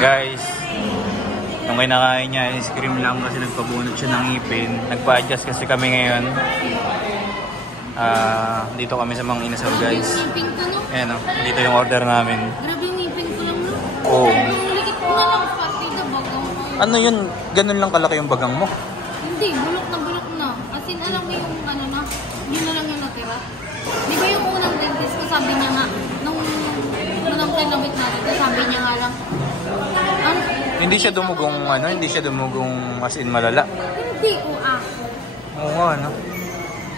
Guys, yung kinakain niya ice cream lang kasi nagpabunot siya ng ngipin. Nagpa-adjust kasi kami ngayon. Dito kami sa Mang Inasal, guys. Ayan o, dito yung order namin. Grabe yung ngipin ko lang, no? Oo. Likit ko na lang, partida, bagang mo. Ano yun? Ganun lang kalaki yung bagang mo? Hindi, bulok na. As in, alam mo yung ano na, yun na lang yung natira. Di ba yung unang dentist ko, sabi niya nga, nung kinabit natin, sabi niya nga lang, hindi siya dumugong, hindi siya dumugong as in malala. Hindi ko Oo, ano?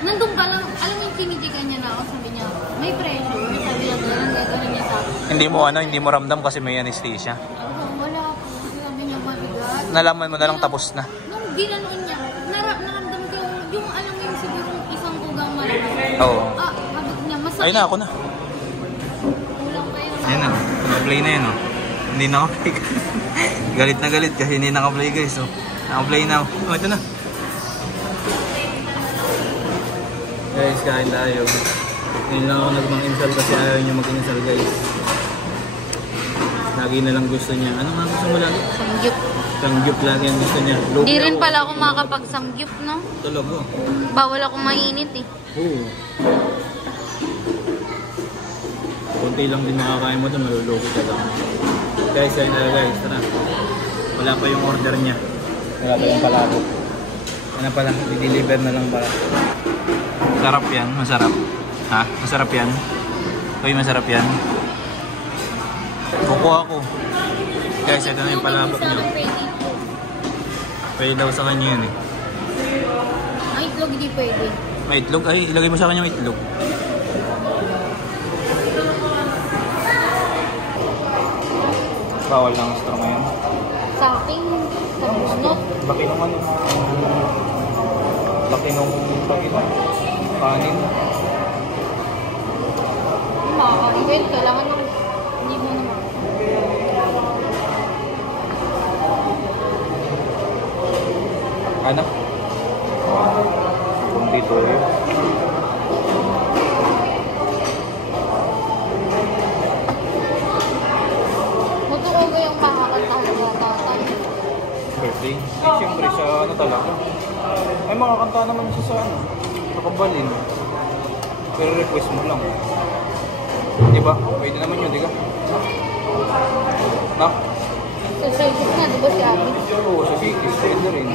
Nandun ka lang, alam mo yung tinitigan niya na ako, sabi niya, may pressure, sabi niya, gano'n niya sa akin. Hindi mo ramdam kasi may anesthesia. Wala ako, sabi niya mabigat. Nalaman mo na lang tapos na. Nung ginanoon niya, naramdam ko yung alam mo yung siguro isang ugang malaki. Oo. Habit niya, masakit. Ay na, ako na. Kulang kayo. Yan na, naka-play na yan, Hindi naka-play. Galit na galit kasi hindi naka-play, guys. So, naka-play na. Ito na. Guys, kain tayo. Ngayon lang ako nagmang-insal kasi ayaw niya mag-insal, guys. Lagi na lang gusto niya. Ano nga gusto mo lagi? Samgyup. Samgyup lagi ang gusto niya. Hindi rin pala ako makakapag-samgyup, no? Talaga. Bawal ako mainit, eh. Oo. Kunti lang din makakain mo ito, malulugi ka lang. Guys, ayun na guys, tara. Wala pa yung order niya. Wala pa yung palabo. Ano pala, i-deliver na lang pala. Sarap yan, masarap. Ha? Masarap yan? Uy, masarap yan. Kukuha ko. Guys, ito na yung palabok niyo. Pwede daw sa kanya yun, Ay, itlog hindi pwede. May itlog? Ay, ilagay mo sa kanya yung itlog. Bawal lang straw ngayon. Sa akin, sa bunot. Laki naman yun. Laki nung kanin. Makaka-event, kailangan nung hindi mo naman. Ano? Kung dito yun. Totoo ba yung makakanta sa tatay? Birthday? Eh, siyempre sa ano talaga. Ay, makakanta naman siya sa ano. Nakabalin. Pero request mo lang. Diba? Pwede naman yun, diba? Na? Sa service nga, di ba si Abby? Oo, sa city. Pwede rin.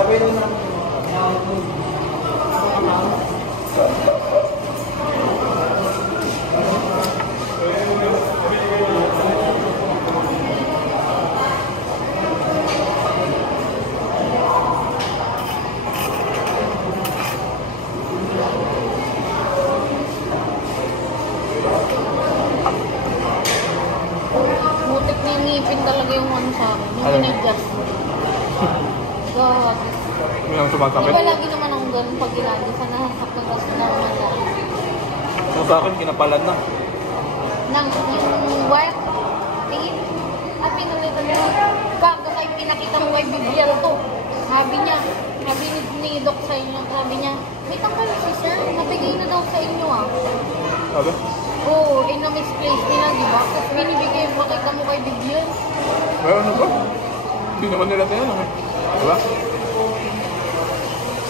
Sabi na Butik na yung ngipin talaga yung ano sa akin. Yung in-adjust. God. May lang sumasakit. Di ba lagi naman akong ganun pag ilagi sa nasaktan kasi naman lang. So, sa akin, kinapalan na. Yung wire, tingin. At pinulitan mo, bago tayo pinakita mo kay Bibiel to. Sabi ni Doc sa inyo, sabi niya, may tangkal si sir, nabigay na daw sa inyo Sabi? Oo, na-misplace nila, di ba? Tapos binibigay, makita mo kay Bibiel. Pero ano ba? Hindi naman nila tayo, diba?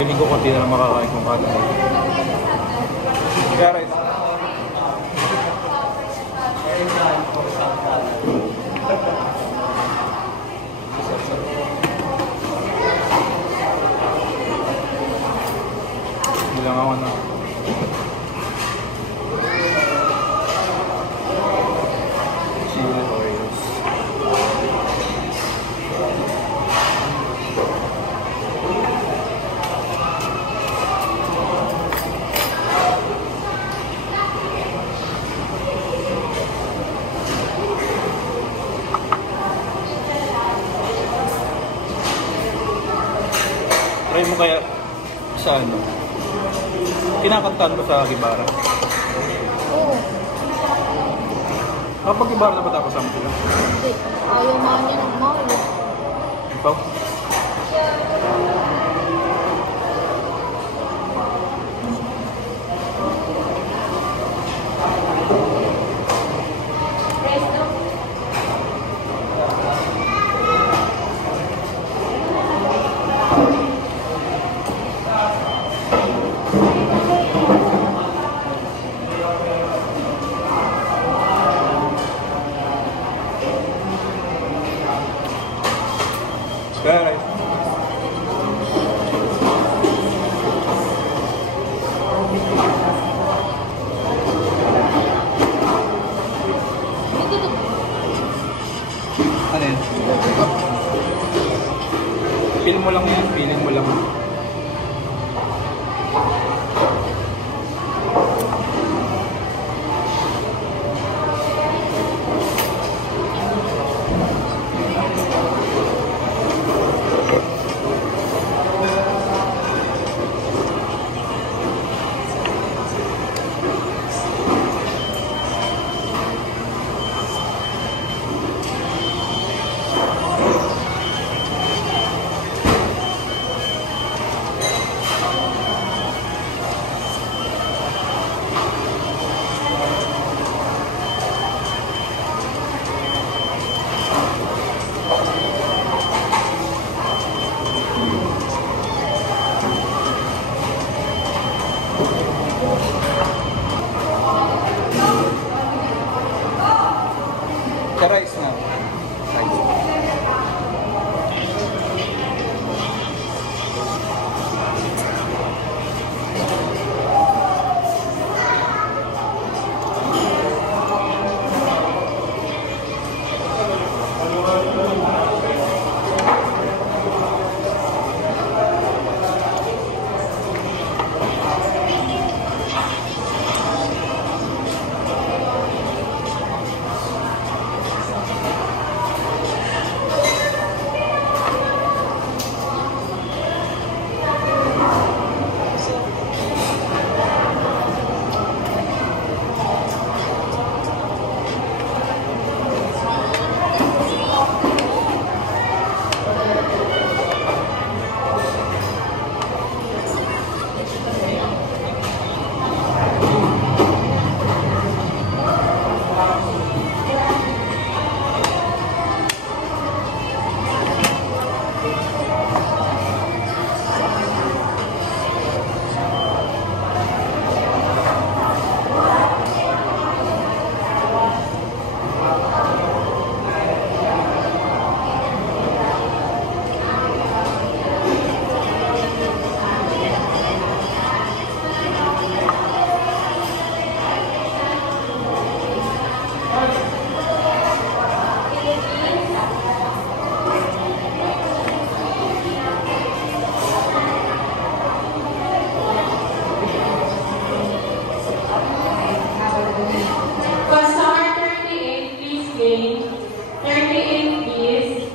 Hindi ko konti na lang makakain kung kano. Guys. Bilang ako na. Chili oils. Try mo kaya sa ano? Kinakantahan mo sa Gibara? Oo. Kapag Gibara na ba tapos ang sila? Hindi. Ayaw nga niya ng mahal. Ikaw? Feel mo lang yan, feeling mo lang. The rice na. Customer 38, please gain. 38, please.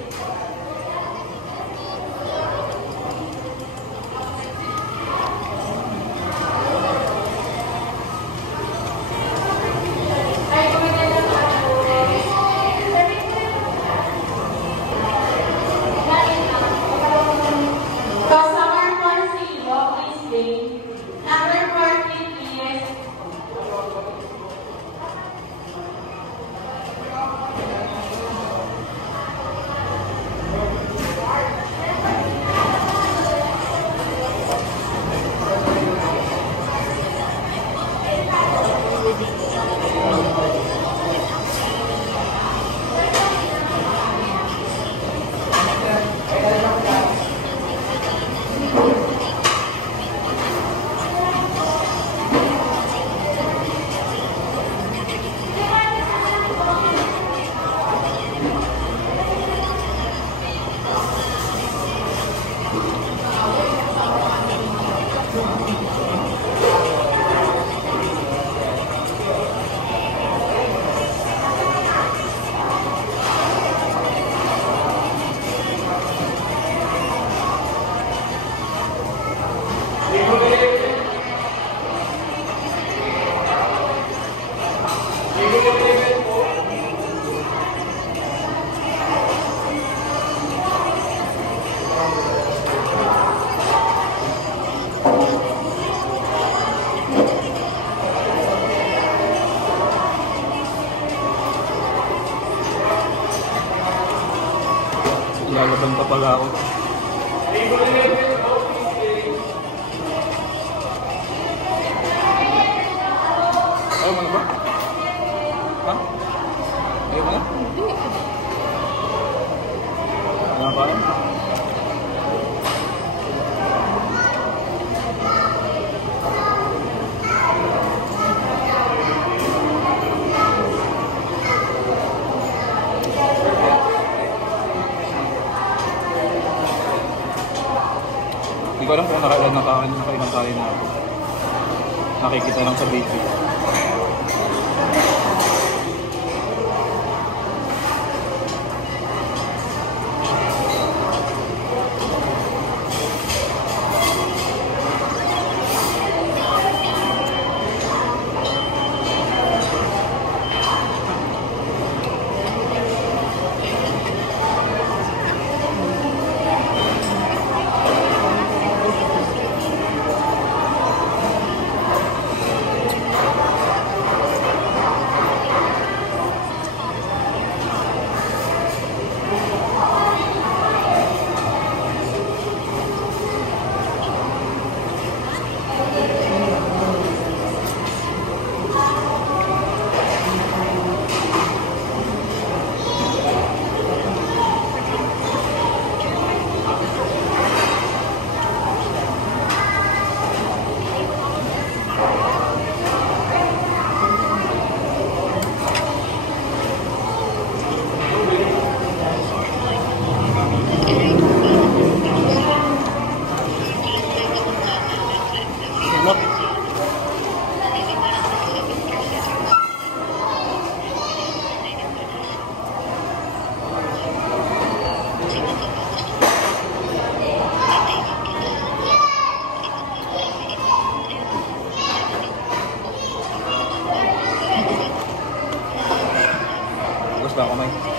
Customer 40, please gain. Number 40, please. Lalaban pa pala ako. Ayaw mo na ba? Ha? Ayaw mo na? Wala pa? alam kung nakailang tayo na ako. Nakikita lang sa video. Gusto ako, May.